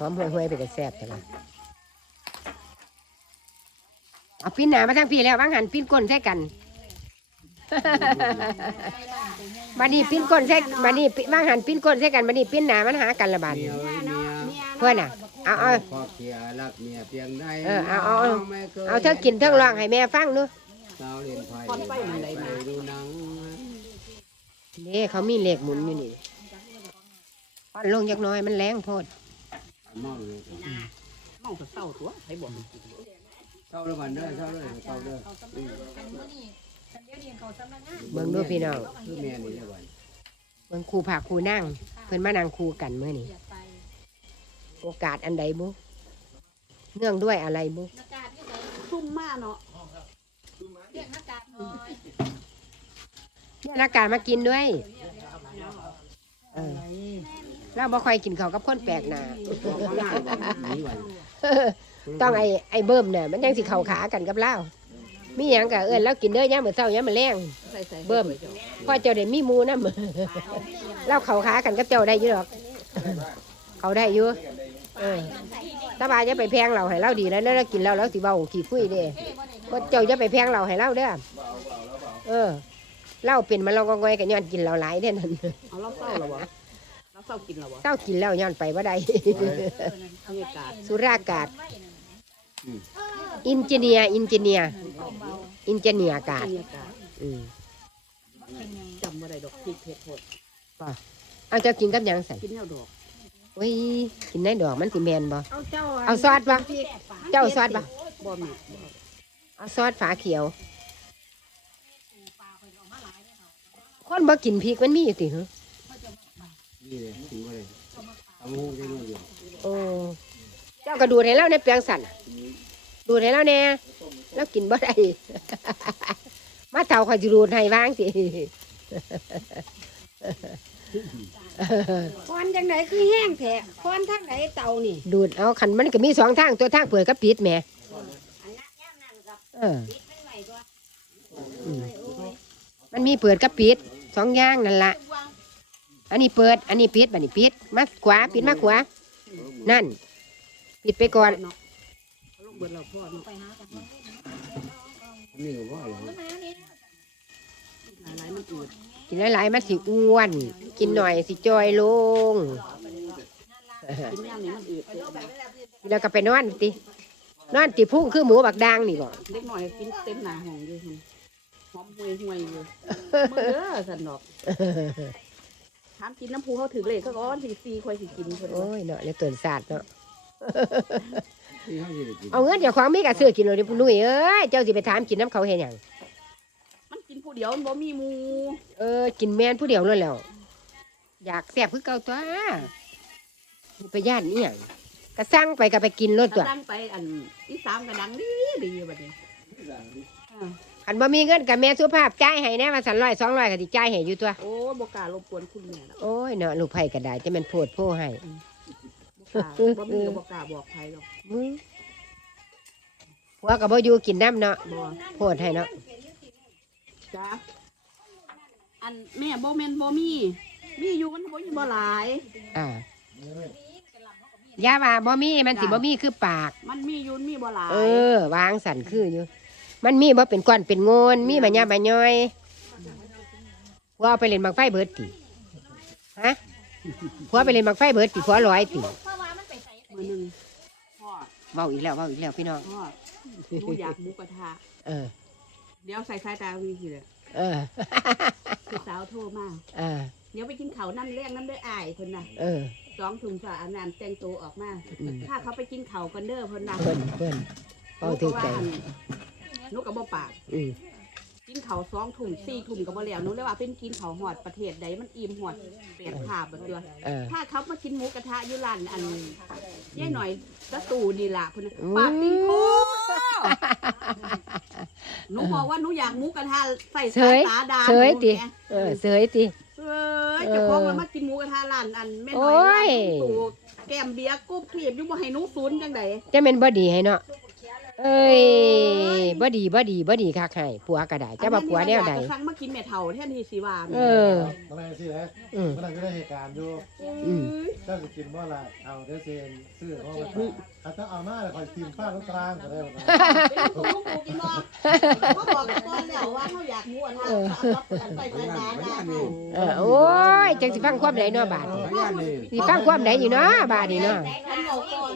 หอมห่วยๆไปแต่แซ่บแต่ละเอาปิ้นหนามาทั้งพี่แล้ววางหันปิ้นก้นใส่กันมานี่ปิ้นก้นใส่มานี่ปิ้นวางหันปิ้นก้นใส่กันมานี่ปิ้นหนามันหากันละบาดเมีนี้ยเอ้ยเมียเพื่อนน่ะเอาเอาพ่อเขียรักเมียเพียงใดเออเอาเอาเอาไม่คยเอาเทั้งกินเทั้งร้องให้แม่ฟังดูสาวเรียนไฟคอนไฟมันไหนมาไปดูหนังนี่เขามีเหล็กหมุนอยู่นี่ป้อนลงจักหน้อยมันแรงโพด มองเลยเมาก็เศร้าตัวไผบอกให้กินเศร้าแล้วมันเด้อเศร้าเลยเศร้าเด้อเบิ่งดูพี่น้องคือเมียนี่ได้วันเบิ่งครูผักครูนั่ง เพิ่นมานั่งครูกันเมื่อนี้โอกาสอันใดบุเนื่องด้วยอะไรบุซุ่มมาเนาะเนี่ยนักการมากินด้วย เออ เราบ่ค่อยกินข้าวกับคนแปลกหน้านี่วันต้องไอ้ไอ้เบิ่มเนี่ยมันยังสิเข้าขากันกับเรามีหยังก็เอิ้นแล้วกินเด้อยามมื้อเช้ายามมื้อแลงใส่ใส่เบิ่ม พ่อเจ้าได้มีหมูนำเราเข้าขากันกับเจ้าได้อยู่ดอก เขาได้อยู่เออตาบายจะไปแพงเราให้เราดีแล้วแล้วเรากินเราแล้วสิเบาขี้คุยเด้ว่าเจ้าจะไปแพงเราให้เราเด้อเออเหล่าเป็นมันเราก็งอยกันย้อนกินเราหลายเด้อนั่น เอาเราเศร้าแล้ววะ เราเศร้ากินแล้ววะเจ้ากินแล้วย้อนไปว่าใด บรรยากาศสุรากาศ อินเจเนียร์อินเจเนียร์อินเจเนียร์กาบรศรยากาศอืมจำบ่ได้ดอกพริกเผ็ดโพดเอาเจ้ากินกับหยังใส่กินแนวดอกโอ้ยกินได้ดอกมันสิแมนบ่เอาเจ้าเอาซอสปะเจ้าซอสปะบ่มีเอาซอสฝาเขียว คนบ่กินพริกมันมีอยู่ติหึ นี่เลยถึงว่าเลยทำหูได้นู่นอยู่โอ้เจ้าก็ดูดให้เราในเปียงสั่นน่ะดูดให้เราแน่แล้วกินบ่ได้มาเท่าคอยจะดูดให้บ้างสิควันจังไดคือแห้งแท้ควันทางไหนเตานี่ ดูดเอาขันมันก็มีสองทางตัวทางเปิดกับปิดแหม่เอออืมมันมีเปิดกับปิดสองอย่างนั่นละ อันนี้เปิด อันนี้ปิดบัดนี้ปิดมาขวาปิดมาขวา นั่น ปิดไปก่อนเนาะเอาลงเบิดแล้วพ่อเนาะนี่ก็ว่าเหรอหลายๆมันอืดกินหลายๆมันสิอ้วน กินหน่อยสิจอยลง กินย่างนี่มันอืดแล้วก็ไปนอนตินอนติพุ่งคือหมูบักดางนี่บ่เล็กหน่อยกินเต็มหน้าห้องอยู่หั่นหอมห่วยห่วยๆอยู่มื้อเด้อสันดอก ถามกินน้ำผูเขาถือเลขเขาก้อนสี่สี่ค่อยสิกินเพิ่นโอ้ว่ายเนาะเลยเตือนศาสตร์เนาะ ที่เขาจะได้กินเอาเงินเดี๋ยวของมีกับซื้อกินเลยดิพุ่นุ่ยเอ้ย เจ้าสิไปถามกินน้ำเขาเห็นหยังมันกินผู้เดียวมันบ่มีหมูเออ กินแม่นผู้เดียวเลยแหล้ว อยากแซ่บคือเก่าตัวสิไปย่านนี่หยังก็สั่งไปก็ไปกินรถตัว ดังไปอันที่สามก็ดังดีดีบัดนี้ อ่า คันบ่มีเงินกับแม่สุภาพจ่ายให้แน่ว่าสันร้อยสองร้อยก็สิจ่ายให้อยู่ตัว โอ้บ่กล้ารบกวนคุณแม่แล้วโอ้ยเนาะลูกไผ่ก็ได้จะแม่นโพดโพให้บ่กล้าบ่มีก็บ่กล้าบอกใครหรอกมึงผัวก็บ่อยู่กินน้ำเนาะบ่โพดให้เนาะจ้าอันแม่บ่แม่นบ่มี มีอยู่มันบ่อยู่บ่หลาย อ่าอย่าว่าบ่มีมันสิบ่มีคือปาก มันมีอยู่มันมีบ่หลายเออ วางสันคืออยู่ มันมีบ่เป็นก้อนเป็นโงนมีบะยาบะย้อยผัวเอาไปเล่นบังไฟเบิดติฮะผัวไปเล่นบังไฟเบิดติผัวร้อยติมื้อหนึงพ่อเว้าอีกแล้วเว้าอีกแล้วพี่น้องพ่อหนูอยากหมูกระทะเออ เดี๋ยวใส่สายตาวีสิเลยเออ พี่สาวโทรมาเออ เดี๋ยวไปกินข้าวน้ำเลี้ยงน้ำเด้ออ้ายเพิ่นน่ะเออ สองถุงสาอันนั้นแต่งตัวออกมาอืม ถ้าเขาไปกินข้าวกันเด้อเพิ่นน่ะเพิ่นเพิ่นเว้าถึกใจ หนูก็บ่ปาก อืมกินข้าวสองถุงสี่ถุงก็บ่แล้วหนูเลยว่าเป็นกินข้าวหอดประเทศใดมันอิ่มหอดเปลี่ยนภาพบ่ตัวเออ ถ้าเขามากินหมูกระทะอยู่ร้านอันย่ายหน่อยสตูนี่ล่ะเพิ่นน่ะอืม ปาดติงโคหนูบอกว่าหนูอยากหมูกระทะใส่เสสายยตาดาเสยติ หนูแหมเออเสยติ เอ้ยเจะพองมันมากินหมูกระทะร้านอันแม่น้อยโอ้ยร้านตู่แก้มเบียร์กุ๊บครีบอยู่บ่ให้หนูศูนย์จังไดจะเป็นบ่ดีให้เนาะ เอ้ยบ่ดีบ่ดีบ่ดีคักให้ผัวก็ได้จะว่าผัวแนวใดครั้งมากินแม่เฒ่าแทนที่สิว่าเออมาได้สิฮะอืมมาได้ก็ได้เหตุการณ์อยู่อืมเจ้าจะกินบ่ล่ะเอาเดี๋ยวเซนซื้อเขาไปถ้าต้องเอามาแล้วคอยกินฟ้าตรงกลางก็ได้บ่เป็นลูกปูกินบ่เขาบอกกันก่อนแล้วว่าเขาอยากงูอะทางไปไปตาดาเออโอ้ยจังสิฟังความใดเนาะบาดนี้สิฟังความใดอยู่เนาะบาดนี้เนาะฉันบอกก่อน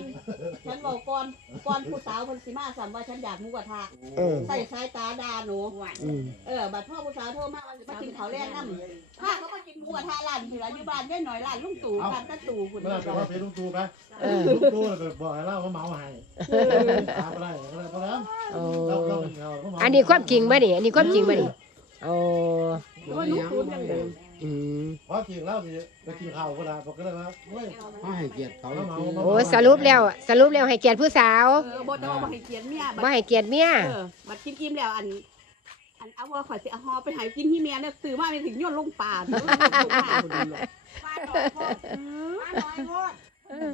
ฉันบอกก่อนก่อนผู้สาวคนสิมาสั่งว่าฉันอยากงูกระทะเออ ใส่สายตาดาหนูอืมเออบัดพ่อผู้สาวโทรมาว่าสิมากินข้าวแรงน้ำถ้าเขามากินงูกระทะร้านที่ร้านอยู่บ้านได้หน่อยร้านลุงตู่ร้านตะตู่คุณเมื่อไหร่ว่าไปลุงตูไปเออลุงตูเลยบอกให้เล่าว่าเมาให้ถามอะไรก็เลยเพราะนั้นโอ้เราเราเป็นเงาเขาเมาอันนี้ความจริงบ่นี่อันนี้ความจริงบ่นี่โอ้ว่าลุงตู่ยังเดิม อืมเพราะกินเหล้าสิไปกินข้าวก็ได้บอกก็เลยว่าเฮ้ยเขาให้เกียรติเขาเขาเมาโอ้สรุปแล้ว สรุปแล้วให้เกียรติผู้สาวเออบ่ต้องมาให้เกียรติเมียบัดบ่ให้เกียรติเมียเออบัดกินกินแล้วอัน อันเอาว่าข่อยสิเอาฮอไปใหายกินที่เมียเนี่ยซื้อมาไปถึงโยนลงป่าแล้วลงมาคนเดียวป้าน้อยโพดป้าน้อยโพด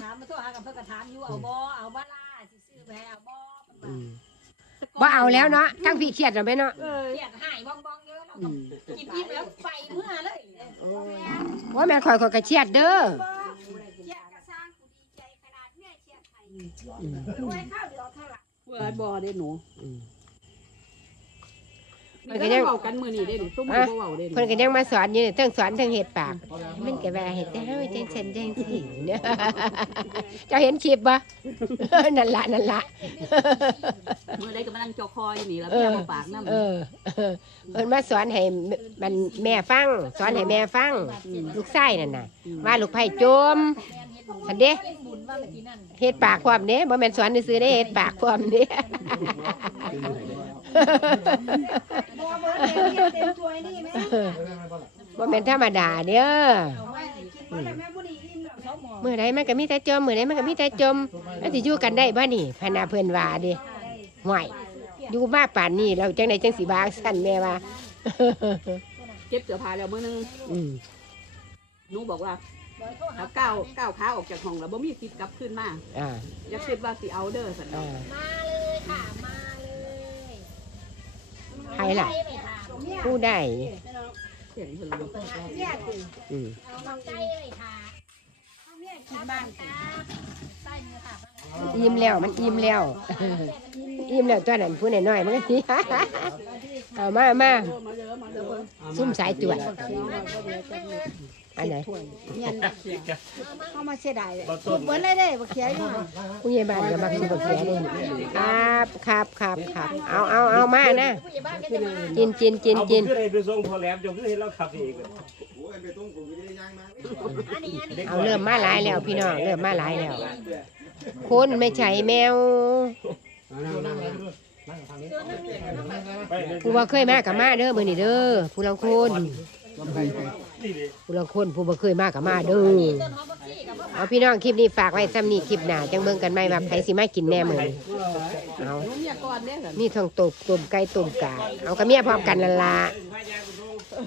ถามมาโทรหากับเพิ่นก็ถามอยู่เอาบ่เอาบ่ล่ะสิซื้อไปให้เอาบ่เพิ่นว่าบ่เอาแล้วเนาะทั้งพี่เครียดแล้วแม่เนาะเออเครียดหายบ้องๆเยอะเราก็กินอิ่มแล้วไปเมื่อเลย ว่าแม่ข่อยข่อยก็เครียดเด้อเครียดก็สร้างกูดีใจขนาดแม่เครียดให้อืมรวยข้าวเดียวเท่าไหร่เพื่อบ่ได้หนู อืมนี่ก็ยังเว้ากันมื้อนี้ได้หนูซุ่มบ่เว้าได้หนูเพิ่นก็ยังมาสอนอยู่นี่เทั้งสอนเทั้งเฮ็ดปากมันก็ว่าเฮ็ดแต่เฮาจังซั่นจังซี่เนี่ยเจ้าเห็นคลิปบ่ นั่นล่ะนั่นล่ะมื้อใดก็มานั่งจอคอยนี่แล้วแม่บ่ปากนำเออเออเพิ่นมาสอนให้มันแม่ฟัง สอนให้แม่ฟัง ลูกชายนั่นน่ะ ว่าลูกไผ่จมคันเด้บุญว่าเมื่อกี้นั่นเฮ็ดปากความเด้บ่แม่นสอนซื่อๆเด้เฮ็ดปากความเด้ บ่เบิดเต็มเฮ็ดเต็มถ้วยนี่แม่บ่แม่นธรรมดาเด้อเอาไว้ให้กินบ่แล้วแม่บ่ได้อิ่มแล้วเขาหมอมื้อใดมันก็มีแต่จมมื้อใดมันก็มีแต่จมแล้วสิอยู่กันได้บ่นี่พะนาเพิ่นว่าเด้ห่วยอยู่มาป่านนี้เราจังได๋จังสิบาสั่นแม่ว่า เก็บเสื้อผ้าแล้วมื้อนึงอืมหนูบอกว่าบ่โทรหาถ้าก้าวก้าวขาออกจากห้องแล้วบ่มีสิทธิ์กลับคืนมาอ่าอย่าคิดว่าสิเอาเด้อซั่นอ่ามาเลยค่ะ มาเลย ใครล่ะ ผู้ใดเสียงเพิ่นเลยเนี่ยติอืมเอาน้องใจเลยค่ะเอาเนี่ยกินบ้านค่ะใส่มือค่ะอิ่มแล้วมันอิ่มแล้ว อิ่มแล้วตัวนั้นผู้น้อยๆมันก็สิ เอามามาเออมาเด้อมาเด้อซุ่มสายตรวจอันไหนเข้ามาเสียดายเลยสุดเบิ้ลเลยเด้บักเขียอยู่ผู้ใหญ่บ้านก็มักสิบ่เสียเลยครับครับครับครับเอาเอาเอามานะผู้ใหญ่บ้านก็จะมากินกินกินเอากินขึ้นให้ไปส่งพอแหลมจงขึ้นให้เราขับเองอันนี้อันนี้เอาเริ่มมาหลายแล้วพี่น้องเริ่มมาหลายแล้ว คนไม่ใช่แมว นั่งทางนี้ผู้บ่เคยมากับมาเด้อมื้อนี้เด้อผู้ลังคนผู้ลังคนผู้บ่เคยมากับมาเด้อเอาพี่น้องคลิปนี้ฝากไว้ซ้ำนี่คลิปหน้าจังเบิ่งกันใหม่ว่าไผสิมากินแน่มื้อนี้เอาหนูเมียก่อนเด้อซั่นมีทั้งตบต้มไก่ต้มกาเอากับเมียพร้อมกันละละพา